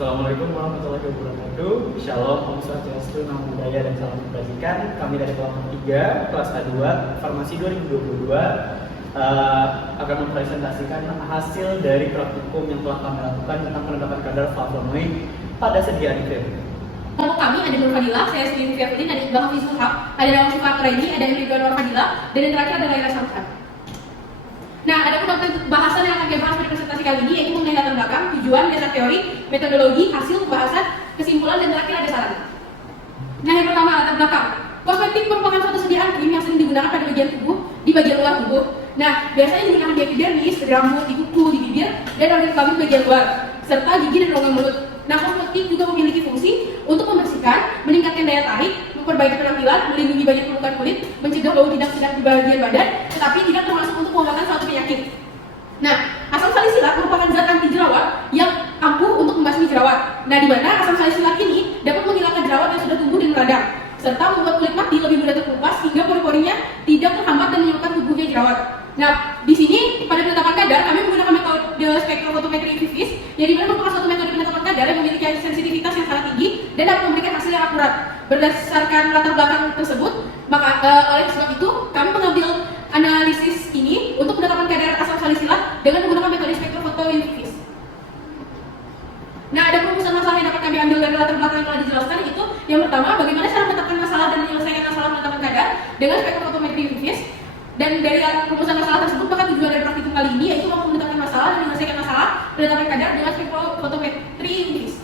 Assalamualaikum warahmatullahi wabarakatuh. Shalom, Om Swastiastu, Namo Buddhaya, dan salam kebajikan. Kami dari kelompok 3, kelas A2, Farmasi 2022 akan mempresentasikan hasil dari praktikum yang telah kami lakukan tentang penetapan kadar flavonoid pada sediaan iklim. Kelompok kami ada Nur Fadila, saya Sri Fiafudin, ada Iqbal Hafiz Suhab, ada Dawang Syifa Quraini, ada Ridwan Nur Fadila, dan yang terakhir ada Laila Samsan. Nah, ada bahasan yang akan kita bahas pada presentasi kali ini, yaitu mengenai latar belakang, tujuan, dasar teori, metodologi, hasil pembahasan, kesimpulan, dan terakhir ada saran. Nah, yang pertama latar belakang. Kosmetik merupakan suatu sediaan krim yang sering digunakan pada bagian tubuh, di bagian luar tubuh. Nah, biasanya digunakan di epidermis, di rambut, di kuku, di bibir, dan organ kelamin bagian luar, serta gigi dan rongga mulut. Nah, kosmetik juga memiliki fungsi untuk membersihkan, meningkatkan daya tarik, memperbaiki penampilan, melindungi banyak permukaan kulit, mencegah bau tidak sedap di bagian badan, tetapi tidak termasuk untuk mengobati suatu penyakit. Nah, asam salisilat merupakan zat anti jerawat yang ampuh untuk membasmi jerawat. Nah, di mana asam salisilat ini dapat menghilangkan jerawat yang sudah tumbuh dan meradang, serta membuat kulit mati lebih mudah terkelupas hingga pori-porinya tidak terhambat dan menyebabkan tumbuhnya jerawat. Nah, di sini pada penetapan kadar kami menggunakan metode spektrofotometri UV-vis, yang dimana merupakan suatu metode penetapan kadar yang memiliki sensitivitas yang sangat tinggi dan dapat memberikan hasil yang akurat. Berdasarkan latar belakang tersebut, maka oleh sebab itu kami mengambil analisis ini untuk penetapan kadar asam salisilat dengan menggunakan metode spektrofoto UV-vis. Nah, ada perumusan masalah yang dapat kami ambil dari latar belakang yang telah dijelaskan, itu yang pertama, bagaimana cara menetapkan masalah dan menyelesaikan masalah penetapan kadar dengan spektrofotometri UV-vis. Dan dari perumusan masalah tersebut, maka tujuan dari praktikum kali ini yaitu mampu menetapkan masalah dan menyelesaikan masalah penetapan kadar dengan spektrofotometri UV-vis.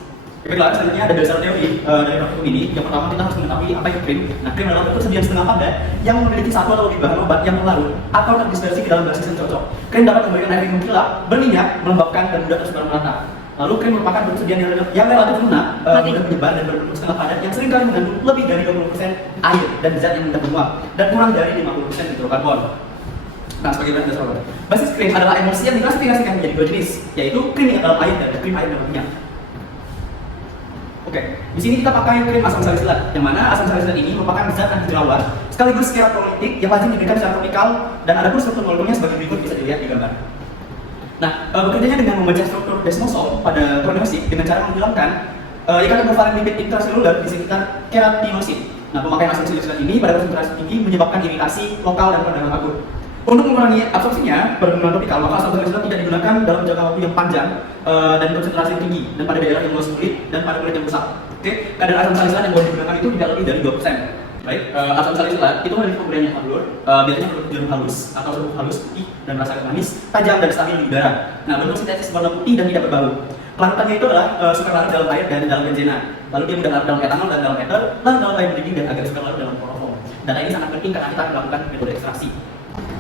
Baiklah, selanjutnya ada dasar teori dari praktikum ini. Yang pertama, kita harus mengetahui apa itu krim. Nah, krim adalah persediaan setengah padat yang memiliki satu atau lebih bahan obat yang larut atau terdispersi ke dalam basis yang cocok. Krim dapat memberikan air yang mengkilap, berminyak, melembabkan, dan mudah tersebar merata. Lalu, krim merupakan persediaan yang relatif lunak, mudah menyebar dan berbentuk setengah padat yang seringkali mengandung lebih dari 20% air dan zat yang mudah menguap dan kurang dari 50% hidrokarbon. Nah, sebagai dasar obat, basis krim adalah emulsi yang diklasifikasikan menjadi dua jenis, yaitu krim yang dalam air dan krim air dalam minyak. Oke, di sini kita pakai krim asam salisilat, yang mana asam salisilat ini merupakan zat anti jerawat sekaligus keratolytik yang wajib diberikan secara topikal, dan ada pun struktur molekulnya sebagai berikut, bisa dilihat di gambar. Nah, bekerjanya dengan membaca struktur desmosol pada kronosit dengan cara menghilangkan ikatan kovalen lipid intraseluler di sekitar keratinosit. Nah, pemakaian asam salisilat ini pada konsentrasi tinggi menyebabkan iritasi lokal dan peradangan akut. Untuk mengurangi absorpsinya berguna topikal, maka asam salisilat tidak digunakan dalam jangka waktu yang panjang dan konsentrasi tinggi, dan pada daerah yang luas kulit dan pada kulit yang besar. Oke, kadar asam salisilat yang boleh digunakan itu tidak lebih dari 2%. Baik, asam salisilat itu memiliki pemberian yang halus, biasanya berbentuk jarum halus atau huruf halus putih dan rasa manis, tajam dan stabil di udara. Nah, bentuk sintetis warna putih dan tidak berbau. Larutannya itu adalah sukar larut dalam air dan dalam benzena. Lalu dia mudah larut dalam etanol dan dalam ether, lalu dalam air mendidih dan agar sukar larut dalam kloroform. Data ini sangat penting karena kita melakukan metode ekstraksi.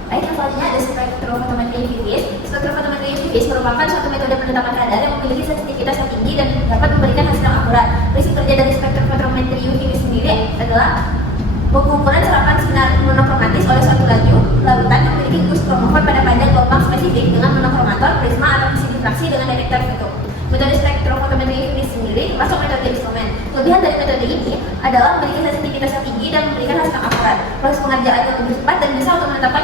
Baik, yang selanjutnya ada spektrofotometri UV-vis. Spektrofotometri UV-vis merupakan suatu metode penetapan kadar yang memiliki sensitivitas yang tinggi dan dapat memberikan hasil yang akurat. Prinsip kerja dari spektrofotometri UV-vis sendiri adalah pengukuran serapan sinar monokromatis oleh suatu larutan yang memiliki gugus kromofor pada panjang gelombang spesifik dengan monokromator, prisma, atau mesin difraksi dengan detektor foto. Metode spektrofotometri UV-vis sendiri termasuk metode instrumen. Kelebihan dari metode ini adalah memiliki sensitivitas yang tinggi dan memberikan hasil yang akurat. Proses pengerjaan yang lebih cepat dan bisa untuk menetapkan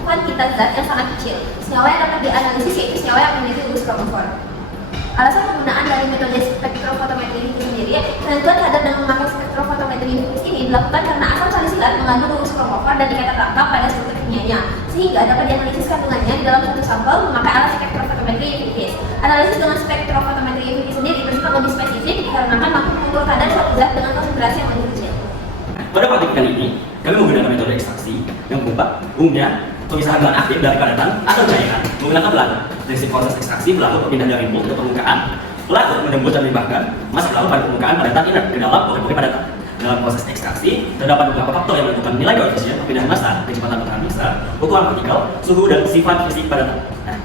kuantitas zat yang sangat kecil. Senyawa yang dapat dianalisis yaitu senyawa yang memiliki gugus kromofor. Alasan penggunaan dari metode spektrofotometri UV sendiri, penentuan kadar dengan memakai spektrofotometri UV ini dilakukan karena asam salisilat mengandung gugus kromofor dan ikatan rangka pada struktur kimianya, sehingga dapat dianalisis kandungannya di dalam satu sampel memakai alat spektrofotometri UV. Analisis dengan spektrofotometri UV sendiri bersifat lebih spesifik dikarenakan mampu mengukur kadar suatu zat dengan konsentrasi yang lebih kecil. Pada praktik kali ini, kami menggunakan metode ekstraksi yang berupa umumnya pemisahan bahan aktif dari padatan atau cairan menggunakan pelarut. Prinsip proses ekstraksi pelarut berpindah dari mold ke permukaan. Pelarut menembus dan melimpahkan massa pelarut pada permukaan padatan inert ke dalam pori-pori padatan. Dalam proses ekstraksi, terdapat beberapa faktor yang menentukan nilai koefisien perpindahan massa, kecepatan tekanan massa, ukuran partikel, suhu, dan sifat fisik padatan. Nah,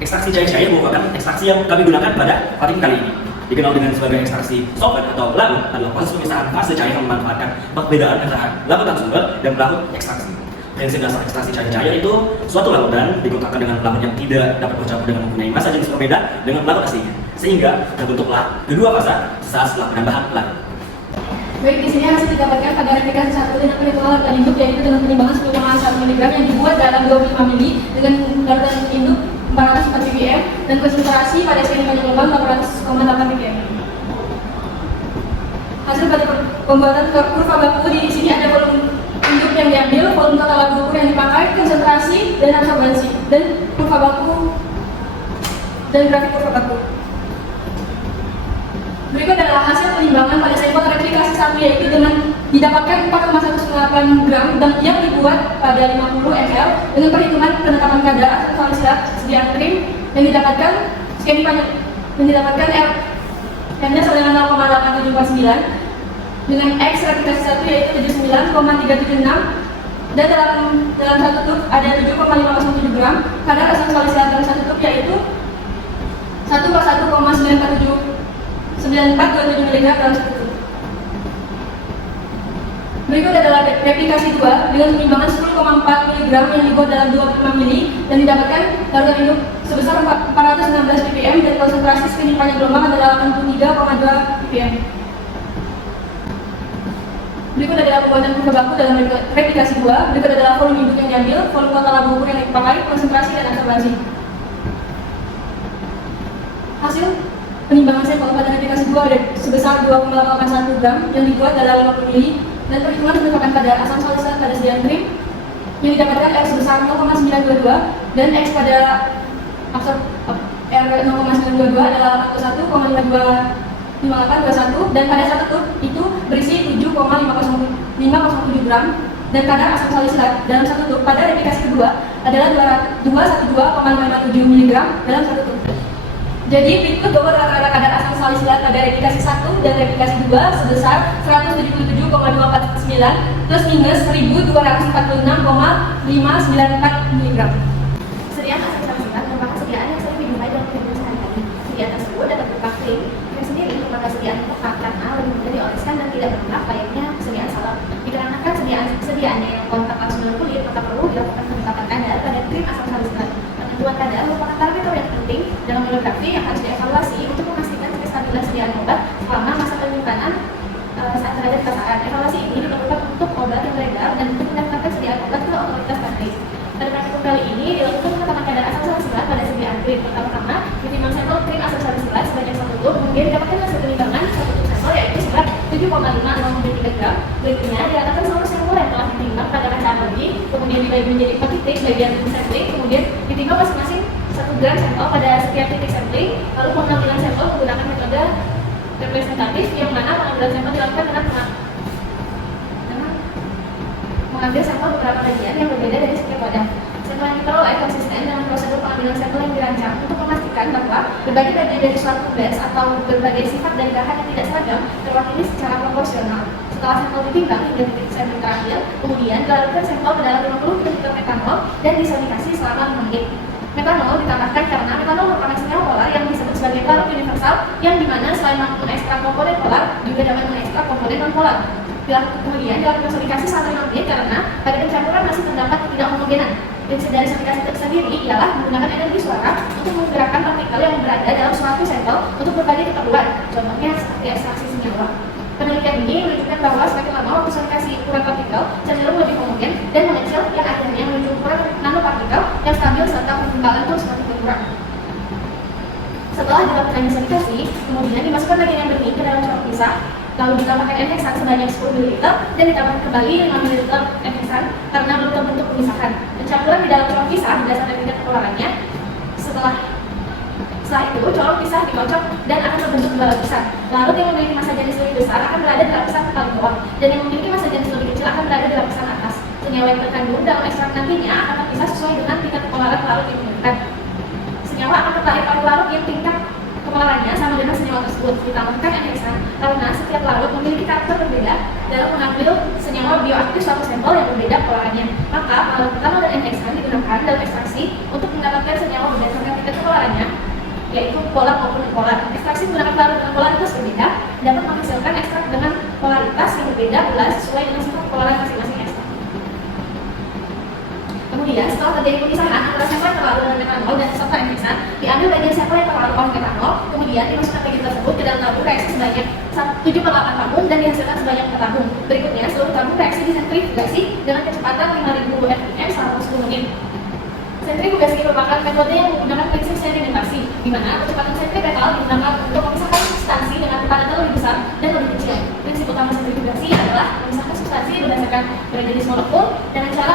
ekstraksi cair-cair merupakan ekstraksi yang kami gunakan pada praktik kali ini. Dikenal dengan sebagai ekstraksi solvent atau larut adalah proses pemisahan fase cair yang memanfaatkan perbedaan antara larutan sumber dan larut ekstraksi. Prinsip dasar ekstraksi cair-cair itu suatu larutan dikontakkan dengan larut yang tidak dapat bercampur dengan mempunyai massa jenis berbeda dengan larut aslinya, sehingga terbentuklah kedua fase sesaat setelah penambahan larut. Baik, di sini harus didapatkan pada replikasi 1 dengan perhitungan larutan induk, yaitu dengan penimbangan 10,1 mg yang dibuat dalam 25 ml dengan larutan induk 404 ppm dan konsentrasi pada screening panjang gelombang 800,8 ppm. Hasil pada pembuatan kurva baku di sini ada volume induk yang diambil, volume total lagu ukur yang dipakai, konsentrasi dan absorbansi, dan kurva baku dan grafik kurva baku. Berikut adalah hasil penimbangan pada sampel replikasi 1, yaitu dengan didapatkan 4,198 gram dan yang dibuat pada 50 ml dengan perhitungan penetapan kadar asam salisilat sediaan krim yang didapatkan skema yang didapatkan R-nya adalah 0,8749 dengan X replikasi 1 yaitu 79,376 dan dalam satu tub ada 7,507 gram. Kadar asam salisilat dalam satu tub yaitu 1/1,9427 mg dalam satu tub. Berikut adalah replikasi 2 dengan penimbangan 10,4 mg yang dibuat dalam 25 ml dan didapatkan larutan induk sebesar 416 ppm dan konsentrasi screening panjang gelombang adalah 83,2 ppm. Berikut adalah pembuatan kurva baku dalam replikasi 2. Berikut adalah volume induk yang diambil, volume total labu ukur yang dipakai, konsentrasi dan absorbansi. Hasil penimbangan sampel pada replikasi 2 ada sebesar 2,81 gram yang dibuat dalam 50 ml dan perhitungan penetapan kadar asam salisilat pada sediaan krim yang didapatkan X sebesar 0,922 dan X pada R0,922 adalah 41,525821 dan pada satu tub itu berisi 7,507 gram dan kadar asam salisilat dalam satu tub pada replikasi kedua adalah 212,557 mg dalam satu tub. Jadi berikut bahwa rata-rata kadar asam salisilat pada replikasi 1 dan replikasi 2 sebesar 177,249 plus minus 1246,594 mg. Sediaan asam salisilat merupakan sediaan yang sering dijumpai dalam kehidupan sehari-hari. Sediaan tersebut dapat berupa krim yang sendiri merupakan sediaan lekat karena lebih mudah dioleskan dan tidak berlemak layaknya sediaan salep. Dikarenakan sediaannya yang kontak langsung dengan kulit, maka perlu dilakukan penetapan kadar pada krim asam salisilat. Penentuan kadar merupakan parameter yang penting dalam monografi yang harus dievaluasi untuk memastikan kestabilan sediaan obat selama masa penyimpanan saat terhadap pasaran. Evaluasi ini dilakukan untuk obat yang beredar dan untuk mendaftarkan sediaan obat ke otoritas teknis. Pada praktik kali ini dilakukan penetapan kadar asam salisilat pada sediaan krim. Pertama-tama ditimbang sampel krim asam salisilat sebanyak 1 tub, kemudian didapatkan hasil penimbangan 1 tub sampel yaitu seberat 7,503 gram. Berikutnya dilakukan seluruh sampel yang telah ditimbang pada kadar lagi, kemudian dibagi menjadi 4 titik bagian sampling, kemudian ditimbang masing-masing 1 gram sampel pada setiap titik sampling, lalu pengambilan sampel menggunakan metode representatif yang mana pengambilan sampel dilakukan dengan mengambil sampel beberapa bagian yang berbeda dari setiap wadah. Sampel yang diperoleh konsisten dengan prosedur pengambilan sampel yang dirancang untuk memastikan bahwa berbagai bagian dari suatu tugas atau berbagai sifat dari bahan yang tidak seragam terwakili secara proporsional. Setelah sampel ditimbang hingga titik sampel terakhir, kemudian dilarutkan sampel ke dalam 50 ml metanol dan disanitasi selama 5 menit. Metanol ditambahkan karena metanol merupakan senyawa polar yang disebut sebagai larut universal yang dimana selain mampu mengekstrak komponen polar juga dapat mengekstrak komponen non-polar. Kemudian dilakukan sanitasi selama 5 menit karena pada pencampuran masih terdapat ketidakhomogenan. Prinsip dari sanitasi itu sendiri ialah menggunakan energi suara untuk menggerakkan partikel yang berada dalam suatu sampel untuk berbagai keperluan, contohnya seperti ekstraksi senyawa. Penelitian ini menunjukkan bahwa semakin lama waktu sanitasi ukuran partikel cenderung lebih homogen dan mengecil yang akhirnya menuju ukuran nanopartikel yang stabil serta perkembangan pun semakin berkurang. Setelah dilakukan sanitasi, kemudian dimasukkan bagian yang bening ke dalam corong pisah, lalu ditambahkan enheksan sebanyak 10 ml dan ditambahkan kembali 5 ml enheksan karena belum terbentuk pemisahan. Pencampuran di dalam corong pisah berdasarkan tingkat polarannya. Setelah itu, corong pisah dikocok dan akan terbentuk 2 lapisan. Larut yang memiliki massa jenis lebih besar akan berada di lapisan paling bawah, dan yang memiliki massa jenis lebih kecil akan berada di lapisan atas. Senyawa yang terkandung dalam ekstrak nantinya akan terpisah sesuai dengan tingkat polaran larut yang diinginkan. Senyawa akan terlahir pada larut yang tingkat polarannya sama dengan senyawa tersebut. Ditambahkan enheksan karena setiap larut memiliki karakter berbeda dalam mengambil senyawa bioaktif suatu sampel yang berbeda polarannya. Maka larut pertama dan enheksan digunakan dalam ekstraksi untuk mendapatkan senyawa berdasarkan tingkat polarannya, yaitu polar maupun polar. Ekstraksi menggunakan larut dengan polaritas berbeda dapat menghasilkan ekstrak dengan polaritas yang berbeda pula sesuai dengan sifat polaran masing-masing ekstrak. Kemudian setelah terjadi pemisahan antara sampel yang terlarut dengan metanol dan serta enheksan, diambil bagian sampel yang terlarut oleh metanol, kemudian dimasukkan bagian tersebut ke dalam tabung reaksi sebanyak 7/8 tabung dan dihasilkan sebanyak 4 tabung. Berikutnya seluruh tabung reaksi disentrifugasi dengan kecepatan 5000 fpm selama 10 menit. Sentrifugasi merupakan metode yang menggunakan prinsip sedimentasi, di mana kecepatan sentripetal digunakan untuk memisahkan substansi dengan tekanan yang lebih besar dan lebih kecil. Prinsip utama sentrifugasi adalah memisahkan substansi berdasarkan pada jenis molekul dengan cara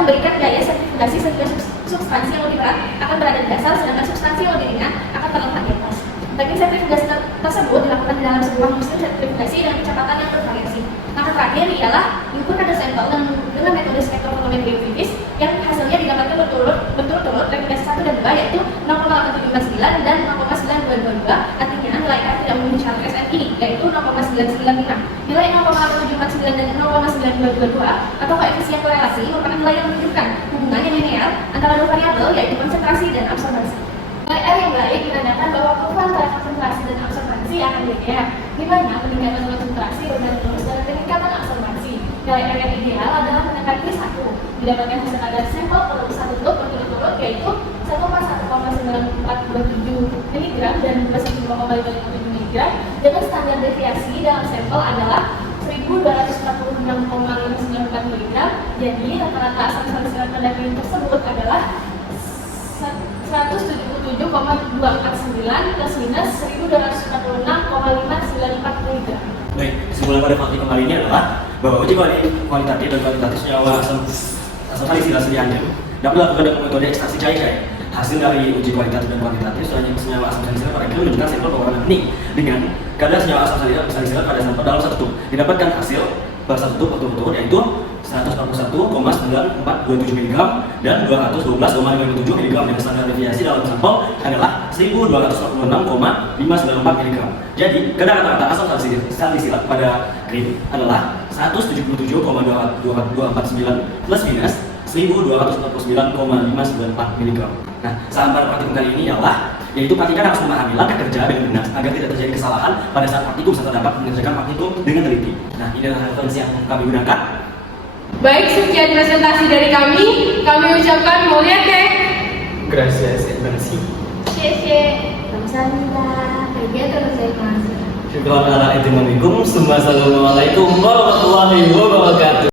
memberikan gaya sentrifugasi sehingga substansi yang lebih berat akan berada di dasar, sedangkan substansi yang lebih ringan akan terletak di atas. Teknik sentrifugasi tersebut dilakukan di dalam sebuah mesin sentrifugasi dengan kecepatan yang bervariasi. Langkah terakhir ialah mengukur kadar sampel dengan metode spektrofotometri UV-Vis yang hasilnya didapatkan berturut-turut rekomendasi 1 dan 2 yaitu 0,8759 dan 0,9222. Artinya nilai R tidak memenuhi syarat SM ini yaitu 0,995. Nilai 0,749 dan 0,9222 atau koefisien korelasi merupakan nilai yang menunjukkan hubungan yang linear antara dua variabel yaitu konsentrasi dan absorbasi. Nilai R yang baik menandakan bahwa kurva antara konsentrasi dan absorbasi akan linear, di mana peningkatan konsentrasi berbanding lurus dengan peningkatan absorbasi. Nilai R yang ideal adalah mendekati 1, didapatkan hasil kadar sampel per satu tutup berturut-turut yaitu 1,1,9427 mg dan 21,557 mg dengan standar deviasi dalam sampel adalah 1246,594 mg. Jadi rata-rata asam salisilat pada krim tersebut adalah 177,249 plus minus 1246,594 mg. Baik, kesimpulan pada fakta kemarin ini adalah bahwa uji kualitatif dan kuantitatif senyawa asam salisilat sedianya dapat dilakukan dengan metode ekstraksi cair-cair. Hasil dari uji kualitatif dan kuantitatif senyawa asam salisilat pada krim menunjukkan sampel berwarna kuning dengan kadar senyawa asam salisilat pada sampel dalam satu tub. Didapatkan hasil per satu tub berturut-turut yaitu 141,9427 mg dan 212,57 mg dan standar deviasi dalam sampel adalah 1246,594 mg. Jadi, kadar rata-rata asam salisilat pada krim adalah 177,249 plus minus 1249,594 mg. Nah, saran pada praktikum kali ini yaitu praktikan harus memahami langkah kerja dengan benar agar tidak terjadi kesalahan pada saat praktikum serta dapat mengerjakan praktikum dengan teliti. Nah, ini adalah referensi yang kami gunakan. Baik, sekian presentasi dari kami ucapkan molete. Gracias, merci. Xie kamsahamnida. Syukran ala Assalamualaikum warahmatullahi wabarakatuh.